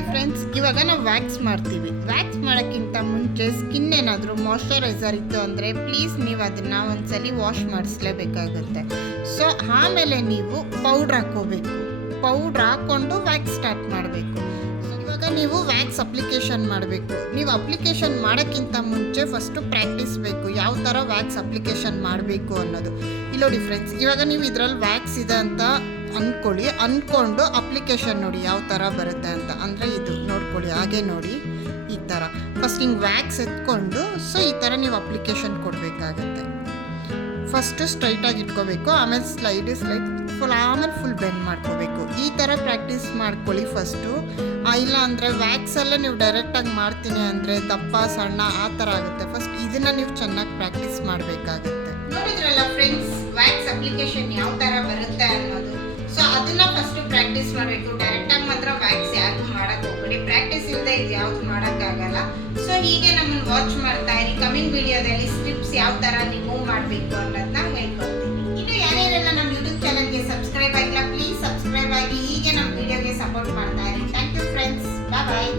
ನೋಡಿ ಫ್ರೆಂಡ್ಸ್, ಇವಾಗ ನಾವು ವ್ಯಾಕ್ಸ್ ಮಾಡ್ತೀವಿ. ವ್ಯಾಕ್ಸ್ ಮಾಡೋಕ್ಕಿಂತ ಮುಂಚೆ ಸ್ಕಿನ್ ಏನಾದರೂ ಮಾಯ್ಶ್ಚರೈಸರ್ ಇತ್ತು ಅಂದರೆ ಪ್ಲೀಸ್ ನೀವು ಅದನ್ನು ಒಂದ್ಸಲಿ ವಾಶ್ ಮಾಡಿಸ್ಲೇಬೇಕಾಗುತ್ತೆ. ಸೊ ಆಮೇಲೆ ನೀವು ಪೌಡ್ರ್ ಹಾಕ್ಕೋಬೇಕು. ಪೌಡ್ರ್ ಹಾಕ್ಕೊಂಡು ವ್ಯಾಕ್ಸ್ ಸ್ಟಾರ್ಟ್ ಮಾಡಬೇಕು. ಇವಾಗ ನೀವು ವ್ಯಾಕ್ಸ್ ಅಪ್ಲಿಕೇಶನ್ ಮಾಡಬೇಕು. ನೀವು ಅಪ್ಲಿಕೇಶನ್ ಮಾಡೋಕ್ಕಿಂತ ಮುಂಚೆ ಫಸ್ಟು ಪ್ರಾಕ್ಟೀಸ್ ಬೇಕು, ಯಾವ ಥರ ವ್ಯಾಕ್ಸ್ ಅಪ್ಲಿಕೇಶನ್ ಮಾಡಬೇಕು ಅನ್ನೋದು. ಇಲ್ಲಿ ನೋಡಿ ಫ್ರೆಂಡ್ಸ್, ಇವಾಗ ನೀವು ಇದರಲ್ಲಿ ವ್ಯಾಕ್ಸ್ ಇದೆ ಅಂತ ಅಂದ್ಕೊಂಡು ಅಪ್ಲಿಕೇಶನ್ ನೋಡಿ ಯಾವ ಥರ ಬರುತ್ತೆ ಅಂತ. ಅಂದರೆ ಇದು ನೋಡ್ಕೊಳ್ಳಿ, ಹಾಗೆ ನೋಡಿ ಈ ಥರ ಫಸ್ಟ್ ಹಿಂಗೆ ವ್ಯಾಕ್ಸ್ ಎತ್ಕೊಂಡು ಸೊ ಈ ಥರ ನೀವು ಅಪ್ಲಿಕೇಶನ್ ಕೊಡಬೇಕಾಗತ್ತೆ. ಫಸ್ಟು ಸ್ಟ್ರೈಟಾಗಿ ಇಟ್ಕೋಬೇಕು, ಆಮೇಲೆ ಸ್ಲೈಡ್ ಆಮೇಲೆ ಫುಲ್ ಬೆಂಡ್ ಮಾಡ್ಕೋಬೇಕು. ಈ ಥರ ಪ್ರಾಕ್ಟೀಸ್ ಮಾಡ್ಕೊಳ್ಳಿ ಫಸ್ಟು. ಇಲ್ಲ ಅಂದರೆ ವ್ಯಾಕ್ಸಲ್ಲೇ ನೀವು ಡೈರೆಕ್ಟಾಗಿ ಮಾಡ್ತೀನಿ ಅಂದರೆ ದಪ್ಪ ಸಣ್ಣ ಆ ಥರ ಆಗುತ್ತೆ. ಫಸ್ಟ್ ಇದನ್ನು ನೀವು ಚೆನ್ನಾಗಿ ಪ್ರಾಕ್ಟೀಸ್ ಮಾಡಬೇಕಾಗುತ್ತೆ. ನೋಡಿದ್ರಲ್ಲ ಫ್ರೆಂಡ್ಸ್, ವ್ಯಾಕ್ಸ್ ಅಪ್ಲಿಕೇಶನ್ ಯಾವ ಥರ ಬರುತ್ತೆ ಅನ್ನೋದು. ಸೊ ಅದನ್ನ ಫಸ್ಟ್ ಪ್ರಾಕ್ಟೀಸ್ ಮಾಡಬೇಕು. ಡೈರೆಕ್ಟಾಗಿ ಮಾತ್ರ ವ್ಯಾಕ್ಸ್ ಯಾವುದು ಮಾಡಕ್ಕೆ ಹೋಗ್ಬೇಡಿ. ಪ್ರಾಕ್ಟೀಸ್ ಇಲ್ಲದೆ ಇದು ಯಾವುದು ಮಾಡೋಕ್ಕಾಗಲ್ಲ. ಸೊ ಹೀಗೆ ನಮ್ಮನ್ನು ವಾಚ್ ಮಾಡ್ತಾ ಇರಿ. ಕಮಿಂಗ್ ವಿಡಿಯೋದಲ್ಲಿ ಸ್ಟ್ರಿಪ್ಸ್ ಯಾವ ಥರ ರಿಮೂವ್ ಮಾಡಬೇಕು ಅನ್ನೋದನ್ನ ಹೇಳ್ಕೊಡ್ತೀನಿ. ಇನ್ನು ಯಾರ್ಯಾರೆಲ್ಲ ನಮ್ಮ ಯೂಟ್ಯೂಬ್ ಚಾನಲ್ಗೆ ಸಬ್ಸ್ಕ್ರೈಬ್ ಆಗಿಲ್ಲ, ಪ್ಲೀಸ್ ಸಬ್ಸ್ಕ್ರೈಬ್ ಆಗಿ ಹೀಗೆ ನಮ್ಮ ವಿಡಿಯೋಗೆ ಸಪೋರ್ಟ್ ಮಾಡ್ತಾ ಇರಿ. Thank you friends, bye.